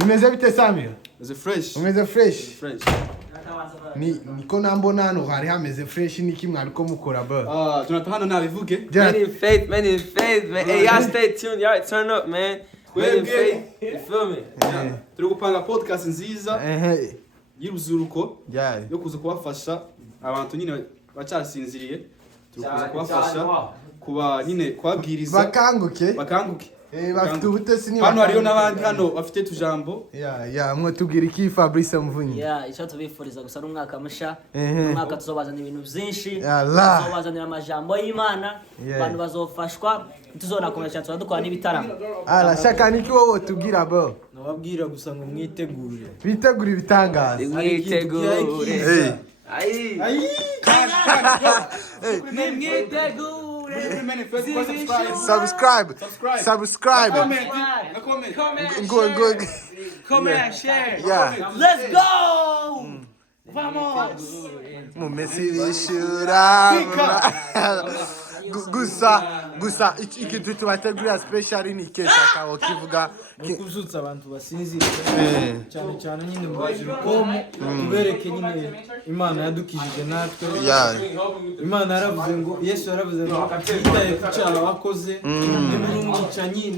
Bimeze bite Samir? Umeze fresh. Umeze fresh. Fresh. Niko nambona hano hari hameze fresh niki mwariko mukora bro. Tunata hano nabivuge. Man in faith, man. Hey, y'all stay tuned. Y'all turn up, man. Man in faith. You feel me? Turi gupanga podcast nziza y'uruzuruko yo kuza kubafasha abantu nyine bacyasinziriye. Turi kuza kubafasha kuba nyine kwabwiriza bakanguke. Bafite ubutesi ni hano hariyo nabandi hano bafite tujambo. Mwe tubwira iki Fabrice Mvunyi? Icyo tubifuriza gusa n'umwaka musha. Umwaka tuzobazana ibintu byinshi. Tuzobazanira amajambo y'Imana. Abantu bazofashwa. Tuzonakomeza cyane dukora n'ibitaramo. Shaka niki wowe tubwira bro? Nababwira gusa ngo mwitegure. Bitegura ibitangaza. Mwitegure. Subscribe. Comment, share. Let's go! Vamos! Mumesi bishura. Gusa ikintu tubategurira special ni kesha kawo kivuga kuzutsa abantu basinzira cyane nyine mu rukomo tubereke nyine Imana yadukijije natwe. Imana yaravuze ngo Yesu yaravuze ngo yitaye ku cyaha wakoze nimba umwicanyi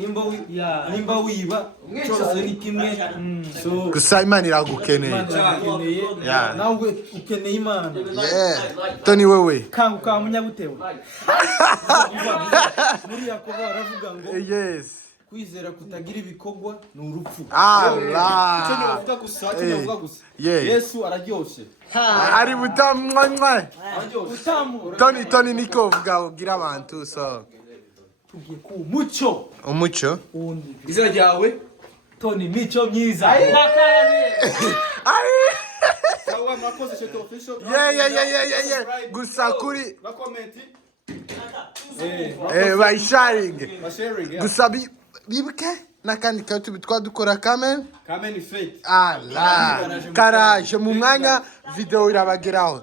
nimba wiba cyose ni kimwe. gusa Imana iragukeneye. Nawe ukeneye Imana. Tony wewe kanguka munyabutewe. Muri Yakobo aravuga ngo kwizera kutagira ibikorwa ni urupfu. Yesu araryoshe. Ari butamwa. Tony niko uvuga abantu so. Tugiye ku mucyo. Umucyo. Izina ryawe Tony mico myiza. Sawa mwakoze cyo official. Gusa kuri comment. By sharing. Gusa bibuke nakandi katu twadukora kamen faith. Karaje mu mwanya video irabageraho.